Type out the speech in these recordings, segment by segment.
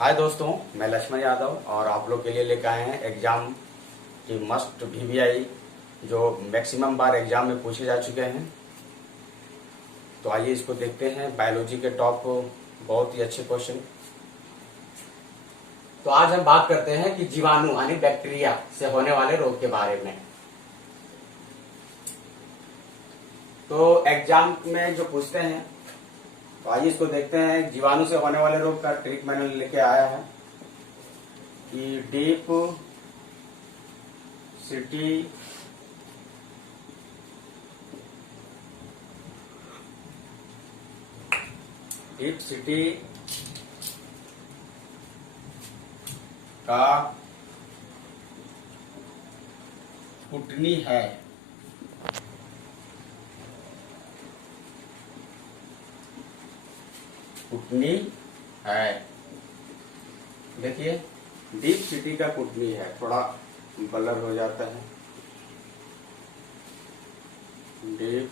हाय दोस्तों, मैं लक्ष्मण यादव और आप लोग के लिए लेकर आए हैं एग्जाम की मस्ट वीवीआई जो मैक्सिमम बार एग्जाम में पूछे जा चुके हैं। तो आइए इसको देखते हैं। बायोलॉजी के टॉप बहुत ही अच्छे क्वेश्चन। तो आज हम बात करते हैं कि जीवाणु यानी बैक्टीरिया से होने वाले रोग के बारे में। तो एग्जाम में जो पूछते हैं, तो आइए इसको देखते हैं। जीवाणु से होने वाले रोग का ट्रिक मैंने लेके आया है कि डीप सिटी का कुटनी है। कुटनी है, देखिए डीप सिटी का कुटनी है। थोड़ा ब्लर हो जाता है। डीप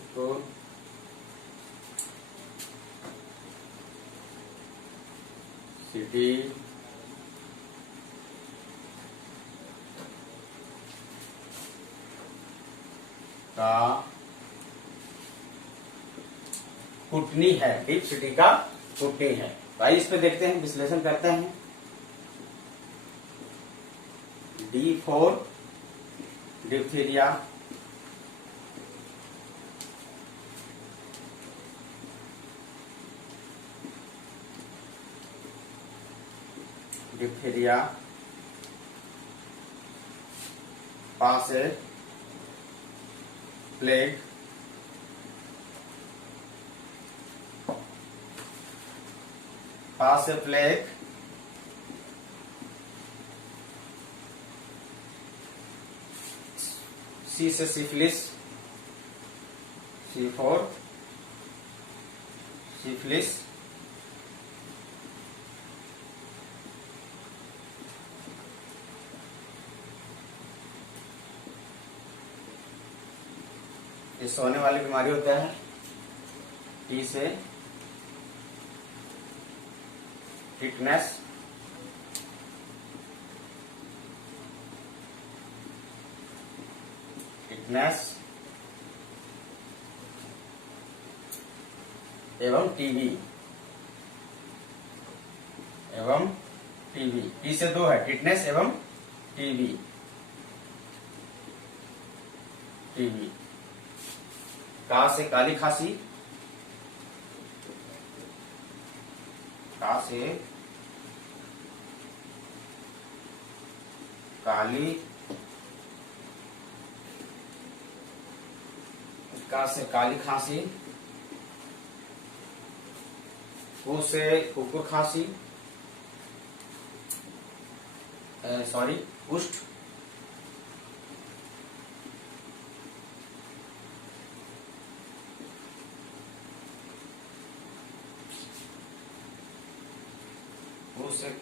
सिटी का कुटनी है। डीप सिटी का कुटनी है। तो आइए इस पे देखते हैं, विश्लेषण करते हैं। D4 डिप्थीरिया, पा से प्लेग, सी से सिफिलिस, C4 सिफिलिस, ये सोने वाली बीमारी होता है। टी से टिटनेस, एवं टीबी। टी से दो है, टिटनेस एवं टीबी। का से काली खांसी, का से काली खांसी, कु से कुकुर खांसी, कुष्ठ,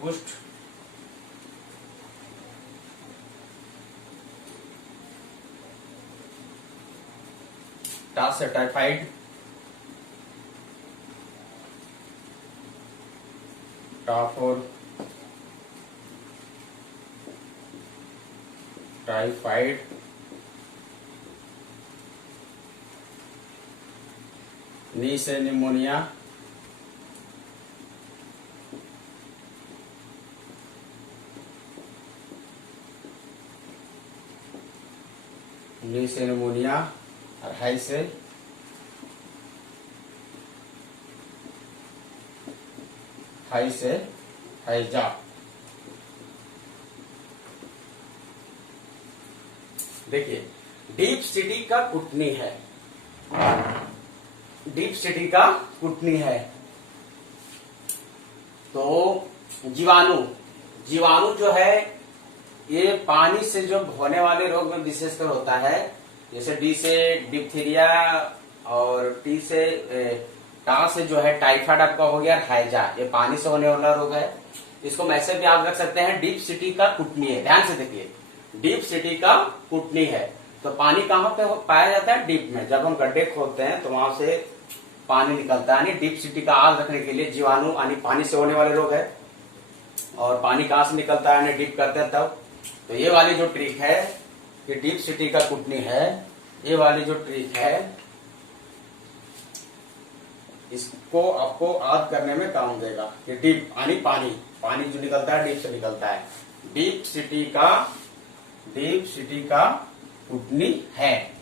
कुष्ठ, टा से टाइफाइड, टाइफाइड, नी से निमोनिया, और हाई से हैजा। देखिए डीप सिटी का कुटनी है। तो जीवाणु जो है ये पानी से जो होने वाले रोग में विशेषकर होता है। जैसे डी से डिप्थीरिया और टी से टा से जो है टाइफाइड आपका हो गया, हैजा, ये पानी से होने वाला रोग है। इसको हम ऐसे भी याद रख सकते हैं, डीप सिटी का कुटनी है। ध्यान से देखिए, डीप सिटी का कुटनी है। तो पानी कहाँ पे पाया जाता है? डीप में। जब हम गड्ढे खोदते हैं तो वहां से पानी निकलता है, यानी डीप सिटी का आल रखने के लिए जीवाणु यानी पानी से होने वाले रोग है। और पानी कहाँ से निकलता है, यानी डिप करते हैं तब। तो ये वाली जो ट्रिक है, ये डीप सिटी का कुटनी है, ये वाली जो ट्रिक है इसको आपको याद करने में काम देगा। कि डीप यानी पानी, पानी जो निकलता है डीप से निकलता है। डीप सिटी का कुटनी है।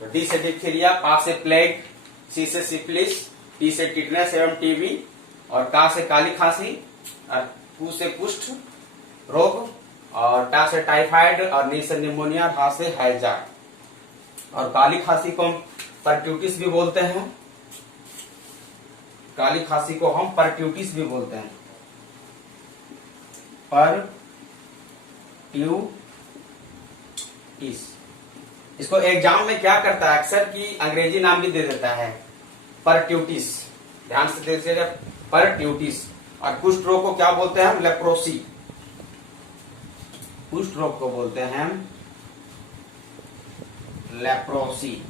तो डी से डिप्थीरिया, पा से प्लेग, सी से सिफिलिस, टी से टिटनेस एवं टीबी, और का से काली खांसी, और कु से कुष्ठ रोग, और टा से टाइफाइड, और नी से निमोनिया, और हा से हैजा। और काली खांसी को हम परट्यूटिस भी बोलते हैं। काली खांसी को हम परट्यूटिस भी बोलते हैं। परट्यूटिस। इसको एग्जाम में क्या करता है, अक्सर की अंग्रेजी नाम भी दे देता है, परट्यूटिस। ध्यान से देखिएगा, परट्यूटिस। और कुष्ठ रोग को क्या बोलते हैं हम, लेप्रोसी। कुष्ठ रोग को बोलते हैं हम लेप्रोसी।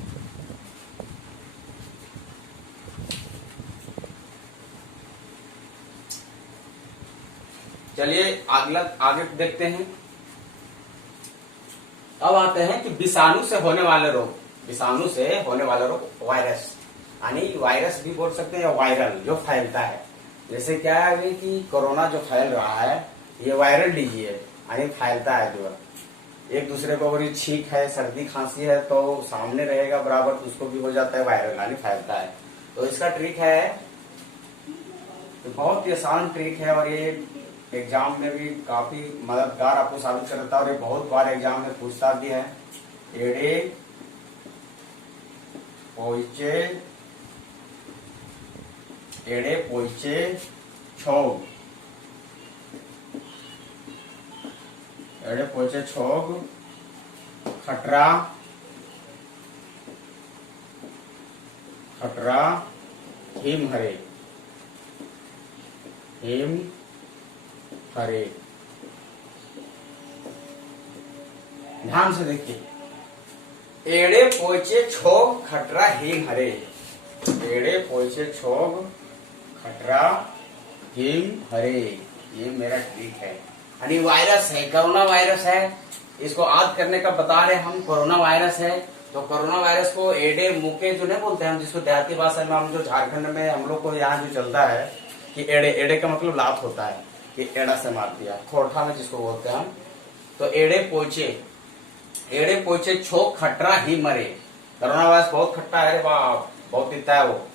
चलिए आगे देखते हैं। अब आते हैं कि विषाणु से होने वाले रोग। विषाणु से होने वाले रोग, वायरस, यानी वायरस भी बोल सकते हैं या वायरल, जो फैलता है। जैसे क्या है कि कोरोना जो फैल रहा है, ये वायरल डिजीज है, यानी फैलता है। जो एक दूसरे को अगर छींक है, सर्दी खांसी है, तो सामने रहेगा बराबर, तो उसको भी हो जाता है वायरल, यानी फैलता है। तो इसका ट्रिक है, तो बहुत ही आसान ट्रिक है, और ये एग्जाम में भी काफी मददगार आपको साबित करता है, और ये बहुत बार एग्जाम में पूछता भी है। एड़े पोइचे छोग, एड़े पोइचे छोग, खटरा हिम हरे, ध्यान से देखिए। एड़े पोइचे छोग खटरा हिम हरे, एड़े पोइचे छोग खटरा हिम हरे, ये मेरा ट्रिक है। यानी वायरस है, कोरोना वायरस है, इसको याद करने का बता रहे हम। कोरोना वायरस है, तो कोरोना वायरस को एड़े मुके जो नहीं बोलते हैं हम, जिसको देहाती भाषा में हम, जो झारखंड में हम लोग को यहाँ जो चलता है कि एड़े, एड़े का मतलब लात होता है कि एड़ा से मार दिया, खोरठा में जिसको बोलते हैं हम। तो एड़े पोचे छोक खटरा ही मरे। कोरोना वायरस बहुत खट्टा है, बहुत पीता है वो।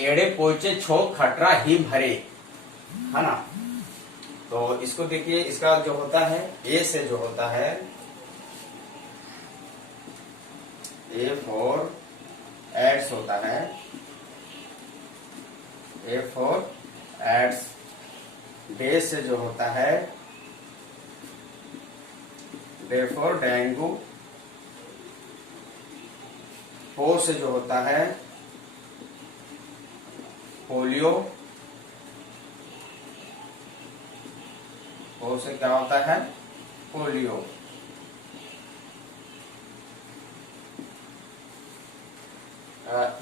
एड़े पोचे छोक खटरा ही भरे, है ना। तो इसको देखिए, इसका जो होता है, ए से जो होता है, ए फॉर एड्स होता है, ए फॉर एड्स। डे से जो होता है, डे फॉर डेंगू। पो से जो होता है, पोलियो। पो से क्या होता है, पोलियो।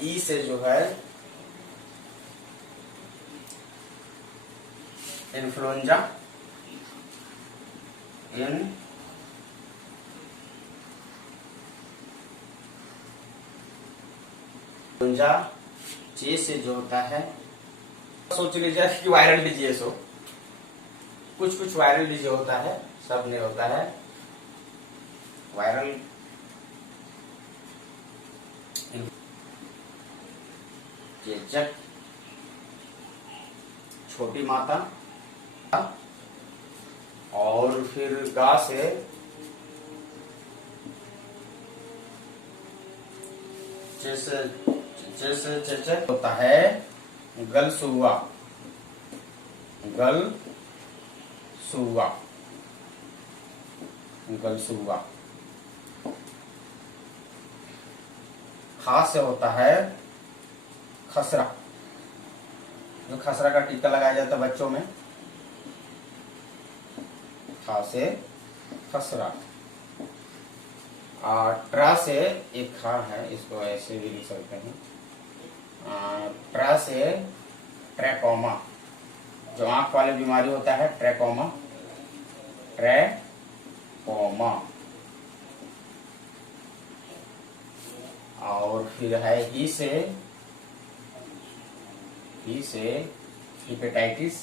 ई से जो है इन्फ्लुएंजा, चे से जो होता है, सोच लीजिए कि वायरल डिजीज हो, कुछ वायरल डिजीज होता है, सब नहीं होता है वायरल। चेचक, छोटी माता, और फिर गा से चेचक होता है गलसुआ, गलसुआ। खा से होता है खसरा, जो खसरा का टीका लगाया जाता है बच्चों में, खा से खसरा। ट्रा से एक खा है, इसको ऐसे भी लिख सकते हैं। ट्रा से ट्रैकोमा, जो आंख वाले बीमारी होता है ट्रैकोमा, ट्रैकोमा। और फिर है ई से हिपेटाइटिस,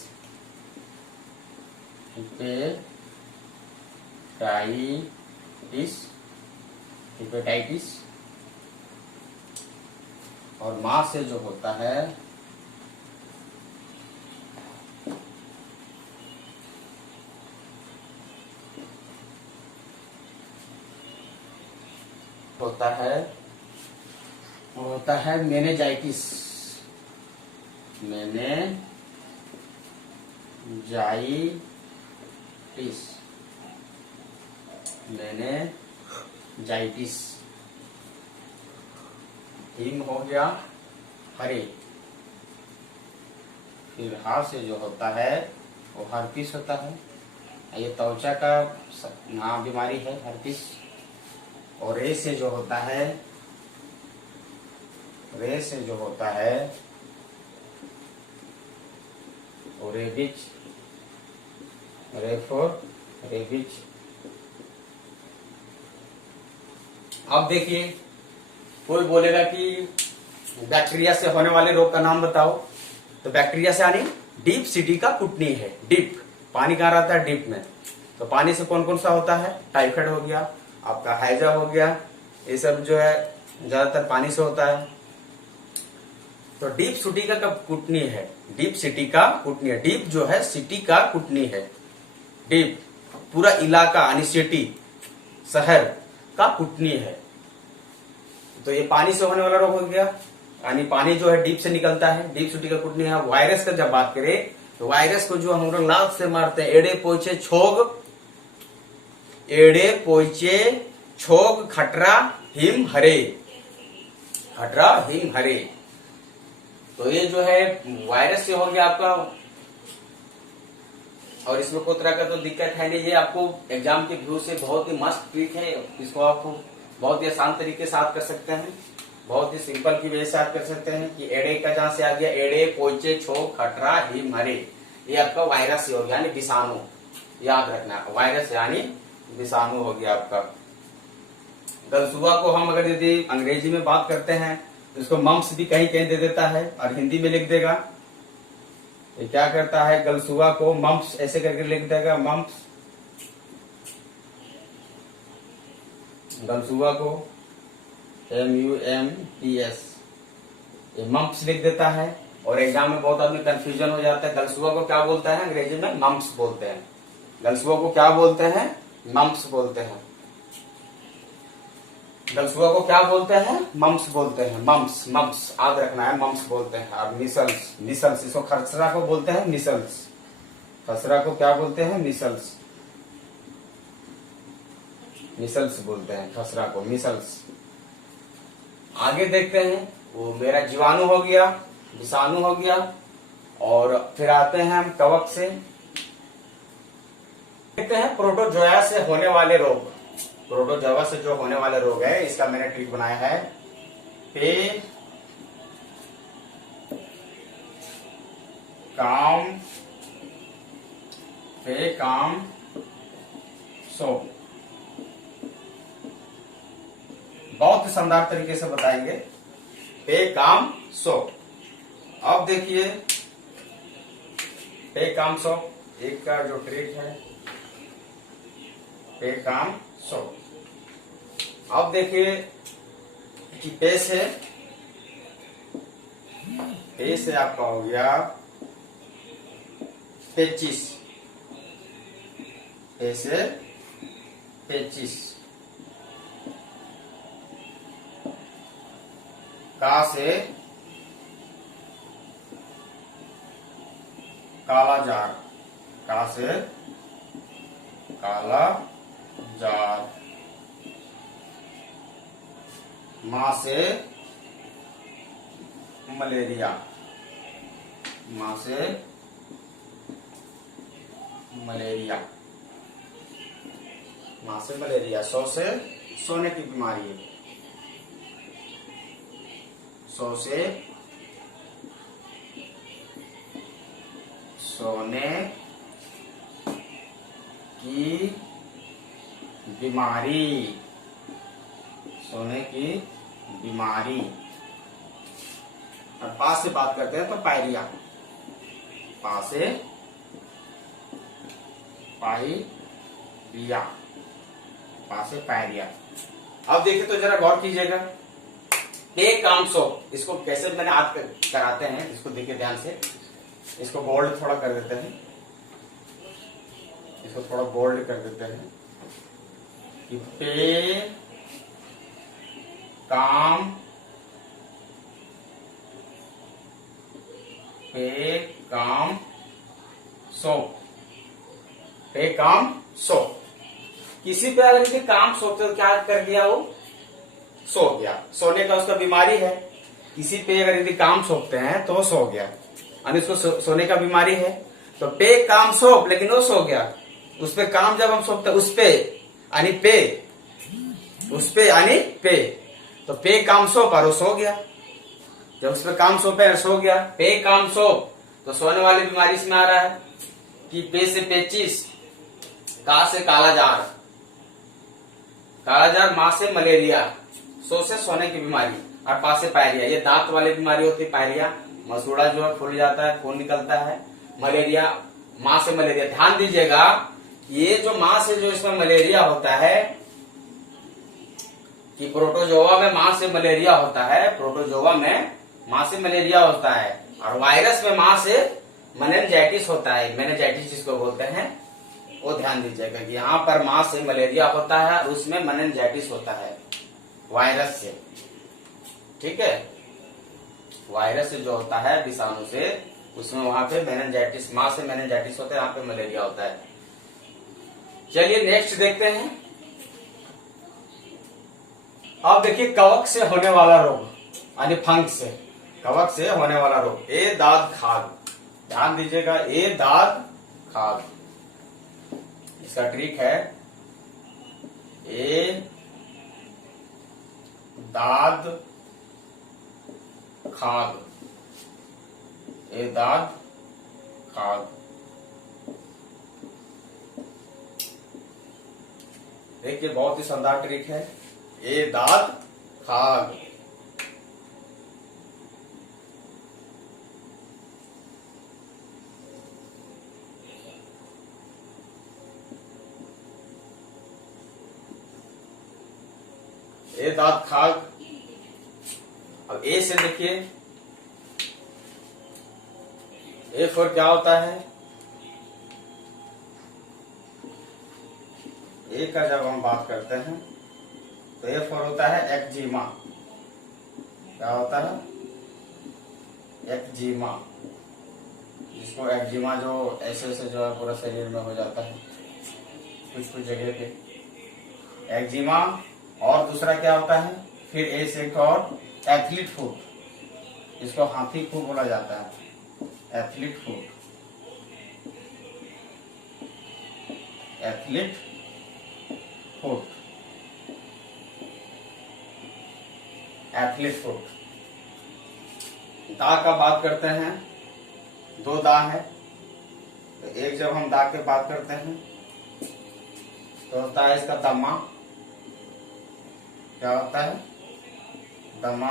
हिपेटाइटिस। और मां से जो होता है वो होता है मेनेजाइटिस, मेनेजाइटिस। हिम हो गया हरे। फिर हा से जो होता है वो हर्पिस होता है, ये त्वचा का बीमारी है हर्पिस। और रे से जो होता है और रेबिच, रेबिच। अब देखिए कोई बोलेगा कि बैक्टीरिया से होने वाले रोग का नाम बताओ, तो बैक्टीरिया से यानी डीप सिटी का कुटनी है। डीप पानी कहाँ रहता है? डीप में। तो पानी से कौन कौन सा होता है? टाइफाइड हो गया, आपका हैजा हो गया, ये सब जो है ज्यादातर पानी से होता है। तो डीप सिटी का कुटनी है, डीप सिटी का कुटनी है। डीप जो है सिटी का कुटनी है, डीप पूरा इलाका यानी सिटी शहर का कुटनी है। तो ये पानी से होने वाला रोग हो गया, यानी पानी जो है डीप से निकलता है, डीप सिटी का कुटनी है। वायरस का जब बात करें तो वायरस को जो हम लोग लात से मारते हैं, एड़े पोचे छोग खटरा हिम हरे, तो ये जो है वायरस से हो गया आपका। और इसमें कोई तरह का तो दिक्कत है नहीं, ये आपको एग्जाम के व्यू से बहुत ही मस्त ट्रिक है, इसको आपको बहुत ही आसान तरीके से आप कर सकते हैं, बहुत ही सिंपल की वजह से आप कर सकते हैं कि एड़े का जहां से आ गया एड़े पोचे छो खटरा हिम हरे, ये आपका वायरस से हो गया यानी विषाणु, याद रखना वायरस यानी विषाणु हो गया आपका। गलसुआ को हम अगर यदि अंग्रेजी में बात करते हैं तो इसको मम्स भी कहीं कहीं दे देता है और हिंदी में लिख देगा। ये क्या करता है? गलसुआ को मम्स ऐसे करके लिख देगा, मम्स। गलसुआ को MUMPS ये मम्प्स लिख देता है। और एग्जाम में बहुत आदमी कंफ्यूजन हो जाता है, गलसुआ को क्या बोलता है? अंग्रेजी में मम्प्स बोलते हैं। गलसुआ को क्या बोलते हैं? मम्प्स बोलते हैं। गलसुआ को क्या बोलते हैं? मम्प्स बोलते हैं, मम्प्स, याद रखना है, मम्प्स बोलते हैं। और मिसल्स, इसको खसरा को बोलते हैं मिसल्स। खसरा को क्या बोलते हैं? मिसल्स बोलते हैं, खसरा को मिसल्स। आगे देखते हैं, वो मेरा जीवाणु हो गया, विषाणु हो गया। और फिर आते हैं हम कवक से, देखते हैं प्रोटोजोआ से होने वाले रोग। प्रोटोजोआ से जो होने वाले रोग है इसका मैंने ट्रिक बनाया है। पे काम सो, बहुत ही शानदार तरीके से बताएंगे। पे काम सो। अब देखिए पे काम सो एक का जो ट्रिक है, पे काम सो। अब देखिए कि पे से आपका हो गया 25, पे से 25। का से काला जार, का से काला जार। मां से मलेरिया, मां से मलेरिया, मां से मलेरिया। सौ से सोने की बीमारी है, सौ से सोने सोने की बीमारी, सोने की बीमारी। और पा से बात करते हैं तो पायरिया, पा से पायरिया, पा से पायरिया। अब देखिए तो जरा गौर कीजिएगा, पे काम सो, इसको कैसे मैंने आज कराते हैं, इसको देखिए ध्यान से। इसको बोल्ड थोड़ा कर देते हैं, इसको थोड़ा बोल्ड कर देते हैं कि पे काम, पे काम सो, पे काम सो। किसी पे अगर काम सोते तो क्या कर दिया, वो सो गया। सोने का उसका बीमारी है, किसी पे अगर यदि काम सौंपते हैं तो वो सो गया, यानी उसको सोने का बीमारी है। तो पे काम सौंप, लेकिन वो सो गया। उस पे काम जब हम सौंपते उस पे यानी पे, उस पे यानी पे, तो पे काम सौंप और वो सो गया। जब उस पे काम सौंपे और सो गया, पे काम सौंप, तो सोने वाली बीमारी इसमें आ रहा है कि पे से पेचिस, का से कालाजार, कालाजार, माँ से मलेरिया, सो से सोने की बीमारी, और पा से पायरिया, ये दांत वाली बीमारी होती है पायरिया। मसूड़ा जो है फूल जाता है, खून निकलता है। मलेरिया, माँ से मलेरिया। ध्यान दीजिएगा, ये जो माँ से जो इसमें मलेरिया होता है कि प्रोटोजोआ में माँ से मलेरिया होता है, प्रोटोजोआ में माँ से मलेरिया होता है, और वायरस में माँ से मेनिंजाइटिस होता है, मेनिंजाइटिस जिसको बोलते हैं। वो ध्यान दीजिएगा कि यहाँ पर माँ से मलेरिया होता है और उसमें मेनिंजाइटिस होता है वायरस से, ठीक है। वायरस से जो होता है विषाणु से, उसमें वहां पे मेनिंजाइटिस, माँ से मेनिंजाइटिस होता है, यहाँ पे मलेरिया होता है। चलिए नेक्स्ट देखते हैं। अब देखिए कवक से होने वाला रोग, यानी फंग से, कवक से होने वाला रोग। ए दाद खाद, ध्यान दीजिएगा, ए दाद खाद, इसका ट्रिक है ए दाद खाद, ए दाद खाद। देखिए बहुत ही शानदार ट्रिक है, ए दाद खाद। ए दाद खाद। अब ए से देखिए, ए फॉर क्या होता है, ए का जब हम बात करते हैं तो ए फॉर होता है एक्जिमा। क्या होता है, एक्जिमा, जिसको एक्जिमा जो ऐसे ऐसे जो है पूरा शरीर में हो जाता है कुछ कुछ जगह पे, एक्जिमा। और दूसरा क्या होता है, फिर ए से एक और एथलीट फुट, इसको हाथी फुट बोला जाता है, athlete foot, athlete foot, athlete foot. दांत का बात करते हैं, दो दांत है, तो एक जब हम दांत की बात करते हैं तो होता है इसका दमा। क्या होता है, दमा।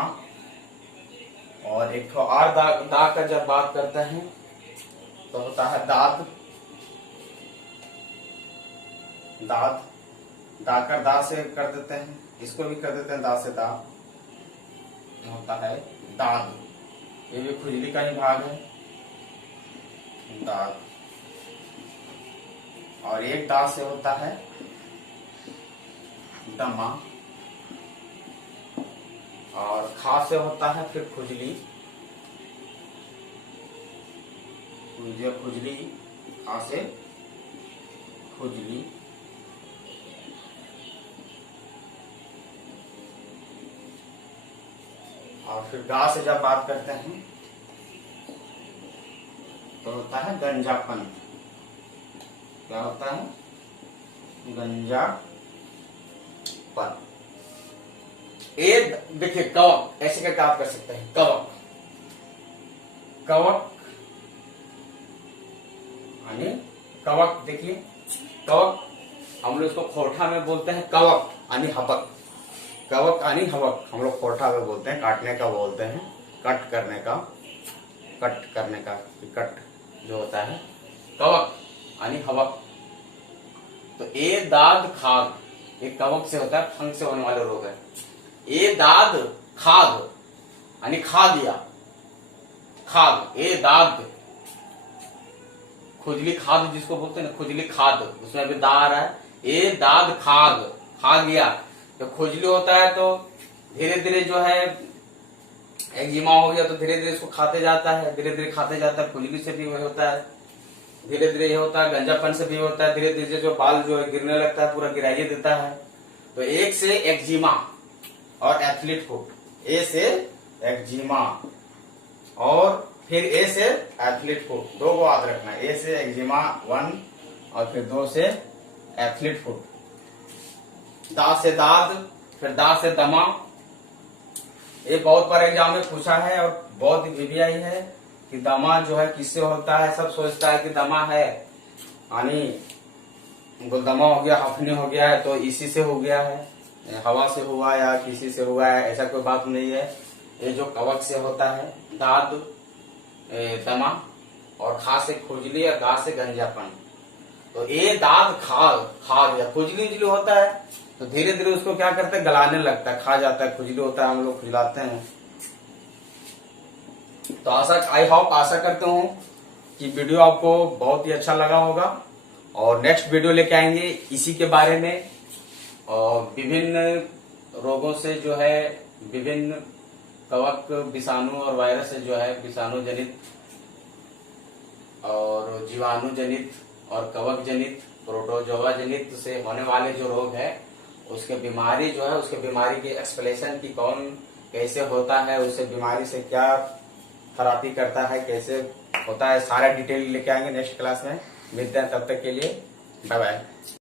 और एक तो और दांत का जब बात करते हैं तो होता है दांत, दांत, दाकर दांत से कर देते हैं, इसको भी कर देते हैं दांत से दांत, होता है दांत। ये भी खुजली का ही भाग है, दांत। और एक दांत से होता है दमा, और खा से होता है फिर खुजली, खुजली, खा से खुजली। और फिर गा से जब बात करते हैं तो होता है गंजापन। क्या होता है, गंजापन। एक देखिए कवक, ऐसे करके आप कर सकते हैं, कवक, कवक, यानी कवक। देखिए कवक हम लोग इसको खोरठा में बोलते हैं कवक यानी हपक। कवक यानी हवक हम लोग खोरठा में बोलते हैं, काटने का बोलते हैं, कट करने का, कट जो होता है कवक यानी हवक। तो ए दाद खाग एक कवक से होता है, फंग से होने वाले रोग है। ए दाद खाग यानी खा दिया, खाद। ए दाद खुजली खाद जिसको बोलते हैं ना, खुजली खाद, उसमें अभी दा आ रहा है। ए दाद खाग खा गया। तो खुजली होता है तो धीरे धीरे जो है एक्जिमा हो गया तो धीरे धीरे इसको खाते जाता है, धीरे धीरे खाते जाता है। खुजली से भी वही होता है, धीरे धीरे ये होता है। गंजापन से भी होता है, धीरे धीरे जो बाल जो है गिरने लगता है, पूरा गिराइए देता है। तो एक से एक्जिमा और एथलीट फुट। ए से एक्जिमा और फिर ए से एथलीट फुट, दो को याद रखना है। ए से एक्जिमा 1 और फिर 2 से एथलीट फुट। दा से दाद, फिर दा से दमा। ये बहुत बार एग्जाम में पूछा है और बहुत वीवीआई है कि दमा जो है किससे होता है। सब सोचता है कि दमा है यानी उनको दमा हो गया, हफनी हो गया है तो इसी से हो गया है, हवा से हुआ या किसी से हुआ है, ऐसा कोई बात नहीं है। ये जो कवक से होता है, दाद दमा और खा से खुजली या गा से गंजापन। तो ए दाद खा गया, खुजली उजली होता है तो धीरे धीरे उसको क्या करते हैं, गलाने लगता है, खा जाता है। खुजली होता है, हम लोग खुजलाते हैं। तो आशा करते हूँ कि वीडियो आपको बहुत ही अच्छा लगा होगा और नेक्स्ट वीडियो लेके आएंगे इसी के बारे में। और विभिन्न रोगों से जो है, विभिन्न कवक विषाणु और वायरस से जो है, विषाणु जनित और जीवाणु जनित और कवक जनित, प्रोटोजोआ जनित से होने वाले जो रोग है उसके बीमारी जो है, उसके बीमारी की एक्सप्लेनेशन की कौन कैसे होता है, उससे बीमारी से क्या थेरापी करता है, कैसे होता है, सारा डिटेल लेके आएंगे नेक्स्ट क्लास में। मिलते हैं, तब तक के लिए बाय बाय।